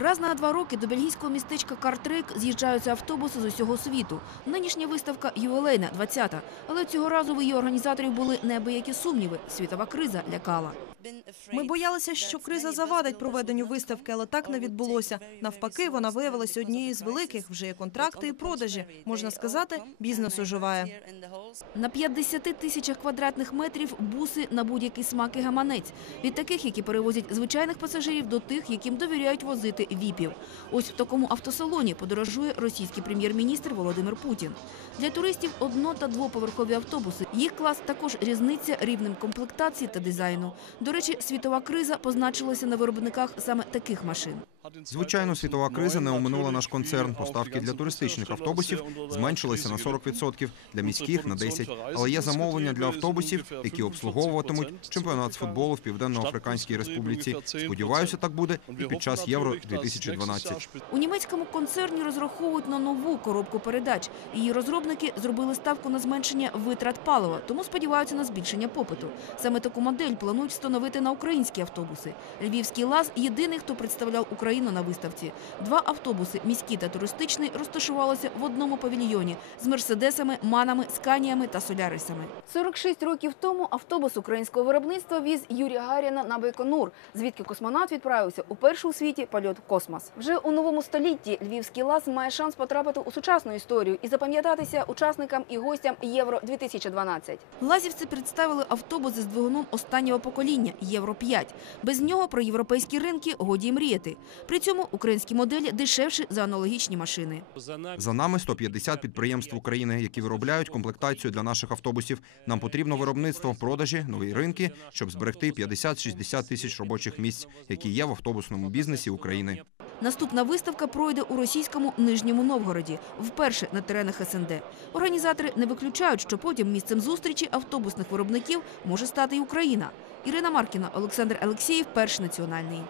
Раз на два роки до бельгійського містечка Картрик з'їжджаються автобуси з усього світу. Нинішня виставка ювілейна, 20-та. Але цього разу в її організаторів були неабиякі сумніви. Світова криза лякала. Ми боялися, що криза завадить проведенню виставки, але так не відбулося. Навпаки, вона виявилася однією з великих. Вже є контракти і продажі. Можна сказати, бізнес оживає. На 50 тисячах квадратних метрів буси на будь-який смак і гаманець. Від таких, які перевозять звичайних пасажирів, до тих, яким довіряють возити віпів. Ось в такому автосалоні подорожує російський прем'єр-міністр Володимир Путін. Для туристів одно- та двоповерхові автобуси. Їх клас також різниця рівнем комплектації та дизайну. До речі, світова криза позначилася на виробниках саме таких машин. Звичайно, світова криза не оминула наш концерн. Поставки для туристичних автобусів зменшилися на 40%, для міських – на 10%. Але є замовлення для автобусів, які обслуговуватимуть чемпіонат з футболу в Південно-Африканській Республіці. Сподіваюся, так буде і під час Євро-2012. У німецькому концерні розраховують на нову коробку передач. Її розробники зробили ставку на зменшення витрат палива, тому сподіваються на збільшення попиту. Саме таку модель планують встановити на українські автобуси. Львівський лаз єдиний, хто представляв Україну на виставці. Два автобуси, міський та туристичний, розташувалися в одному павільйоні з мерседесами, манами, сканіями та солярисами. 46 років тому автобус українського виробництва віз Юрія Гаріна на Байконур, звідки космонавт відправився у перший у світі польот в космос. Вже у новому столітті Львівський лаз має шанс потрапити у сучасну історію і запам'ятатися учасникам і гостям Євро 2012. Лазівці представили автобуси з двигуном останнього покоління Євро 5 Без нього про європейські ринки годі й мріяти. При цьому українські моделі дешевші за аналогічні машини. За нами 150 підприємств України, які виробляють комплектацію для наших автобусів. Нам потрібно виробництво, продажі, нові ринки, щоб зберегти 50-60 тисяч робочих місць, які є в автобусному бізнесі України. Наступна виставка пройде у російському Нижньому Новгороді, вперше на теренах СНД. Організатори не виключають, що потім місцем зустрічі автобусних виробників може стати і Україна. Ірина Маркіна, Олександр Алексєєв, Перший національний.